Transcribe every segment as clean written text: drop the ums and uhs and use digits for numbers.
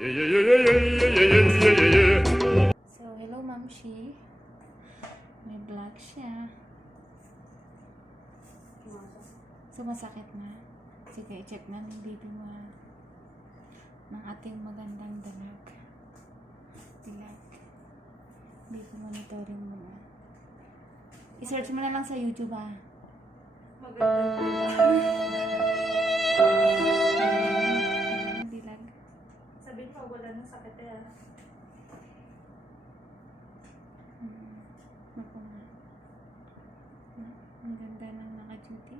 So, hello Mamshi. May vlog siya. Sumasakit na. Sige, i-check na ng baby mo ha. Ng ating magandang dalag. Dilag. Baby monitoring mo na. I-search mo na lang sa YouTube ha. Dilag. Sabihin mo, wala nang sakit eh. Ako nga. Ang ganda ng naka-duty.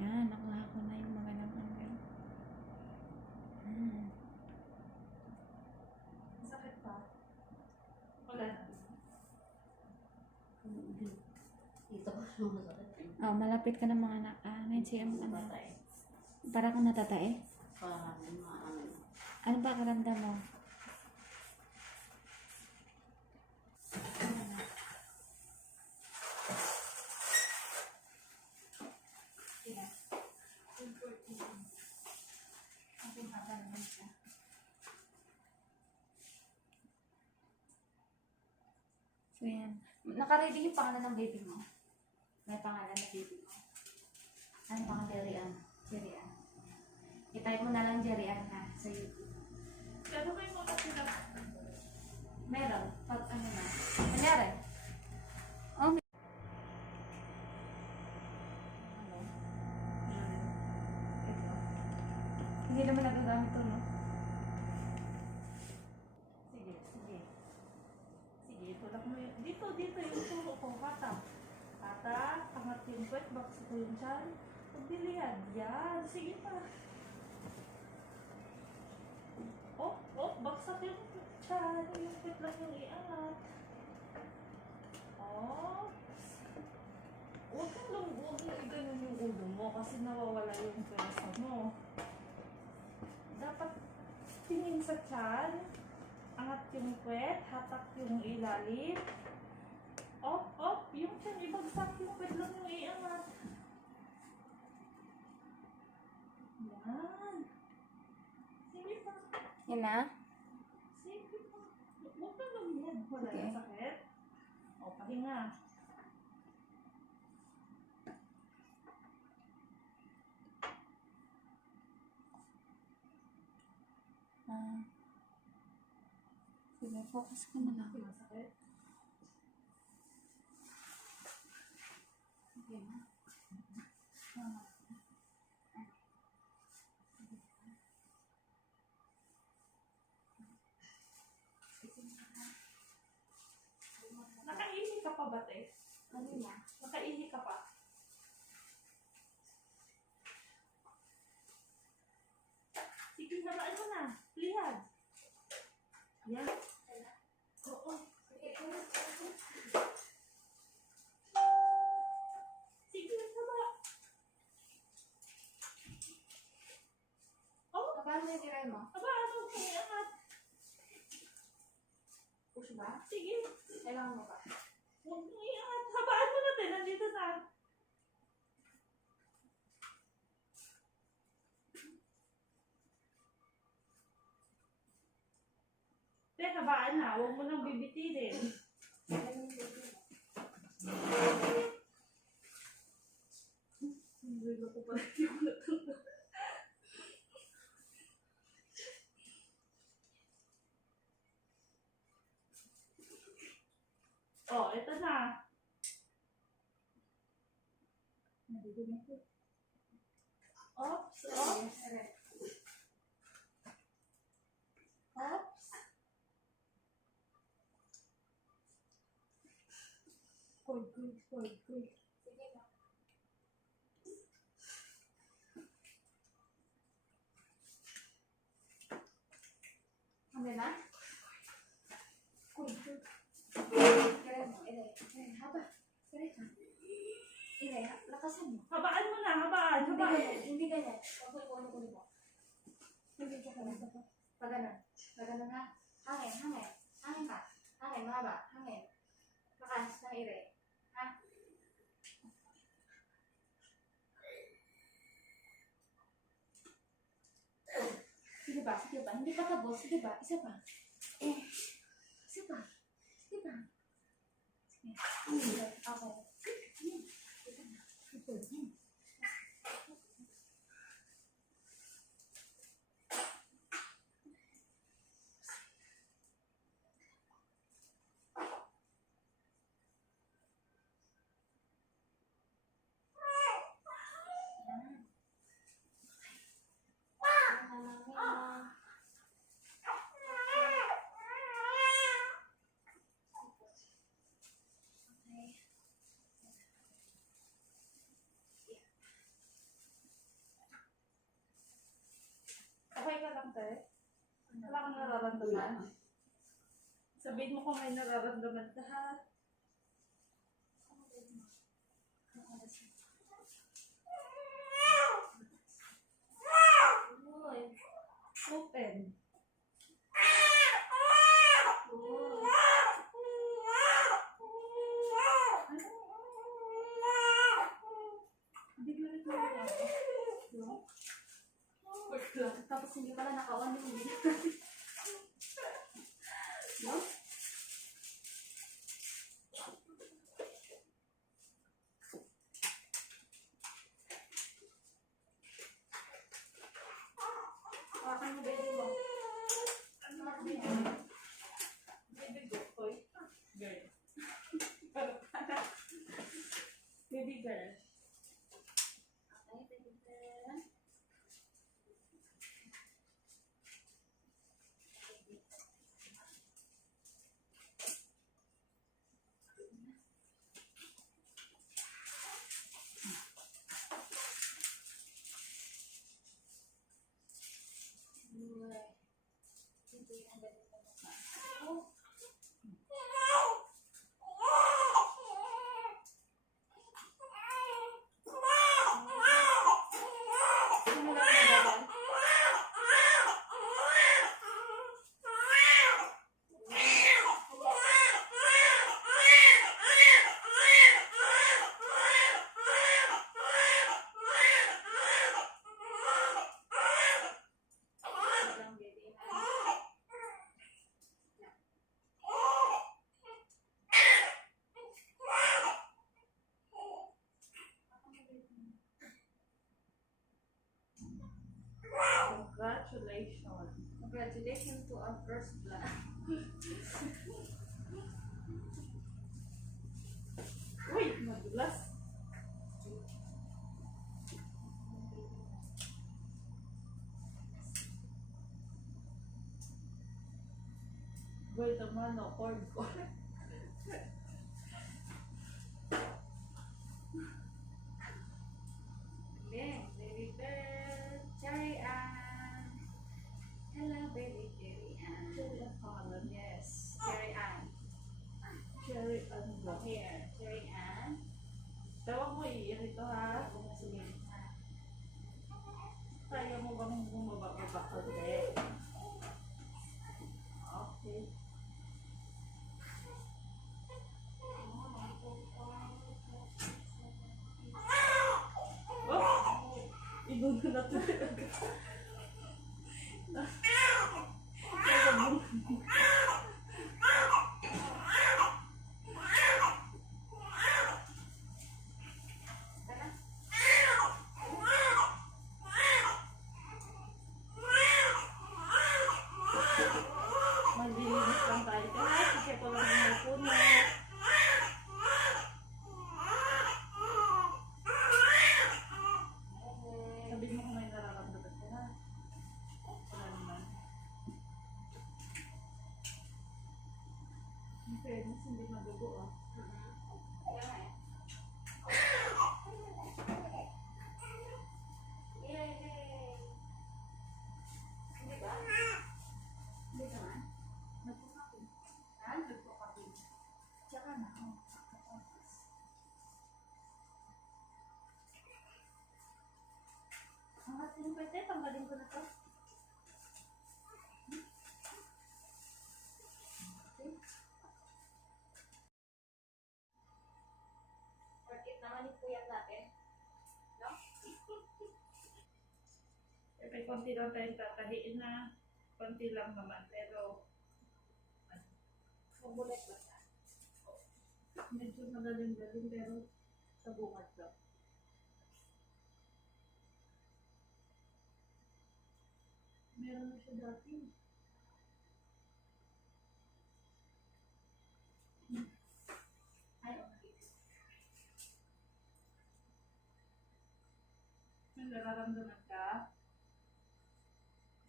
Yan, nakuha ko na yung mga angle. Sakit pa? Wala na. Dito ko siya masakit. Oh, malapit ka na mga anak. 9 cm ka na. Para kang natatae? Parang Ano ba karamdam mo? So yan. Nakaready yung pangalan ng baby mo? May pangalan ng baby mo? Ano pangalan? Jerian. Jerian. I-type mo na lang Jerian na sa YouTube. Pero may mga sila. Meron. Pag ano na. Kunyari. Oh, may... Ano? Ito. Hindi naman nagagamit to, no? Sige, sige. Sige, tulak mo yun. Dito yung turo ko. Hatak. Hatak. Angat yung kwet. Baksa ko yung tiyan. Pagdilihan. Yan. Sige pa. Baksak yung tiyan. Yung kwet lang yung iangat. Huwag mo i-ganon yung ulo mo kasi nawawala yung pwersa mo. Dapat tingin sa tiyan. Angat yung kwet, hatak yung ilalim. Yung tiyan, ibagsak yung kwet lang yung iangat. Yan. Sige pa. Yan na? Sige pa. Huwag ka lumiyad. Wala Okay. na sakit. Pahinga. Sige, focus ka na lang. Masakit. Sige na. Nakaihi ka pa ba, te? Kanina. Nakaihi ka pa? Sige, haraan mo na. Lihad. Yan. Oo. Sige, haba. Paano yung tiray mo? Haba, ano? Iangat. Push ba? Sige. Kailangan mo ba? Huwag mo iangat. Habaan mo na, te. Nandito na. Te, habaan na. Huwag mo nang bibitirin. Hindi ko pa yung natanda. Ito na. Oops. Good. Sige na. Ano na? Good. Tiray mo. Haba. Tiray ka. Tiray, lakasan mo. Habaan mo na, habaan. Hindi ganyan. Huwag mo. Hindi ka ganyan. Pag ganun. Pag ganun ha. Hangin. Hangin ka. Hangin, mahaba. Hangin. Lakas ng ire. Ha? Sige ba? Sige ba? Hindi pa tapos. Sige ba? Isa pa. Isa pa. Sige ba? Sige. Sige. Okay. Ito na. Ito na. Okay ka lang, te? Wala kang nararamdaman? Sabihin mo kung may nararamdaman ka, ha? Open. Tapos hindi pala naka-on yung video. No? Hawakan mo, baby mo. Ano ang baby mo? Baby toy? Girl. Baby girl. Okay, baby girl. Hindi ang galing mo na. Congratulations. Congratulations to our first vlog. Uy, madulas. Boy, naman, no, cord ko. Baby girl, Cherry Ann. Hello, baby Cherry Ann. Cherry ang pangalan. Yes, Cherry Ann. Cherry ano ba? Here, Cherry Ann. Tawag mo iiyak ito, ha? Sige. Kaya mo bang bumaba-baba konti? Okay. Oh! Inuno na to. Maglilinis lang tayo kahit kasi ko lang yung puno. Sabihin mo kung may nararamdaman ka, ha? Wala naman. In fairness, hindi madugo, ah. Hindi ba? Hindi naman. Nagpapapin. Ha? Nagpapapin. Tsaka na. Ang ating pwede, tanggalin ko na to. Worth it naman yung puyat natin. No? Eh, may konti lang tayong tatahiin na. Konti lang naman, pero mabulit ba siya? Medyo magaling-galing, pero sa bungad daw. Meron na siya dati. Ay, okay. May nararamdaman ka?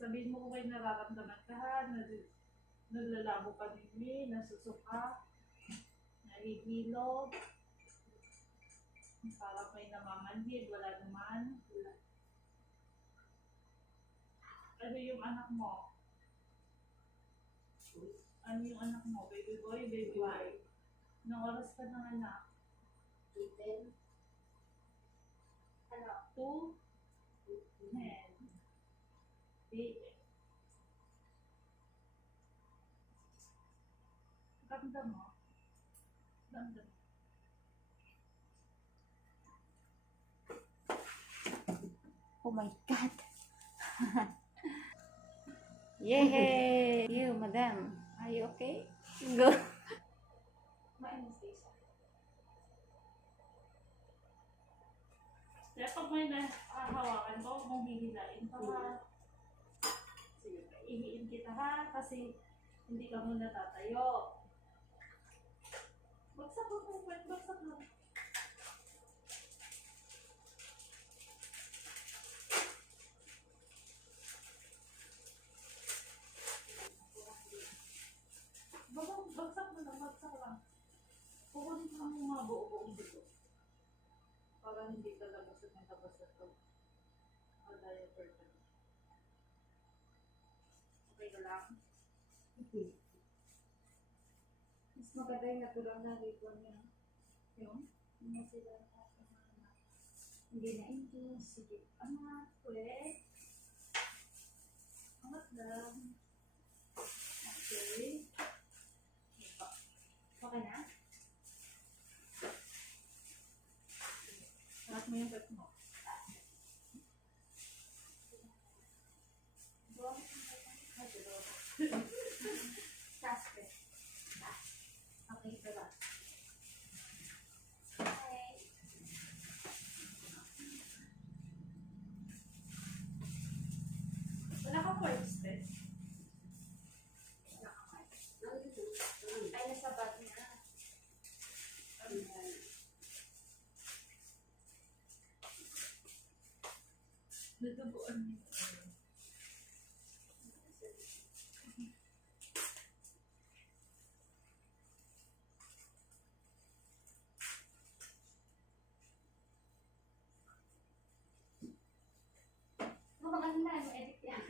Sabihin mo kung may nararamdaman ka ha, naglalabo ka nini, nasusuka, nahihilo, parang may namamanhid, wala naman. Ano yung anak mo? Ano yung anak mo? Baby boy, baby boy? Anong oras ka ng anak? Kitten. Ano? 2? 10. 8. Ramdam mo? Ramdam mo. Oh my God! Yay! You, madam. Are you okay? Go. Mainis kayo sa akin. Kaya pag may nahahawakan ko, huwag mong hihilain pa ha. Sige, ihiin kita ha, kasi hindi ka muna tatayo. Bagsak mo po, bagsak mo. Bagsak mo lang, bagsak lang. Kukunin mo ang mga buo-buong dito. Para hindi ka labas at labas at ito. Diaper ka. Okay ka lang? Mas maganda yung natural na ribbon niya. Yung? Hindi sila hindi na induce. Sige. Angat, pwede. Angat lang. Okay. Okay na? Angat mo yung pet mo. Taspe. Okay, diba? Okay. Wala ka first test. Ay, nasa bag na. Nadubuan niyo. Mukhang ano na, edit yan.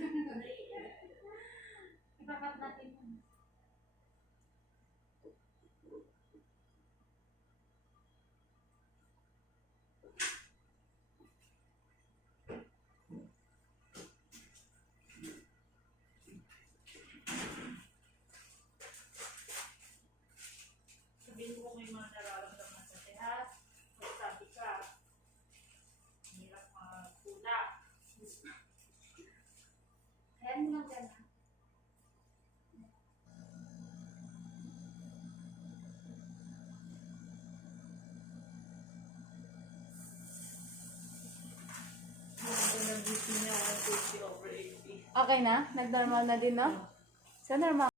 Ipakat natin yun. Sabihin mo kung may mga nararamdaman sa tehat. Magsabi ka. Hirap magpula. Ayan mo lang dyan. Maganda ng BP niya 150/80. Okay na? Nag-normal na din, no? So, normal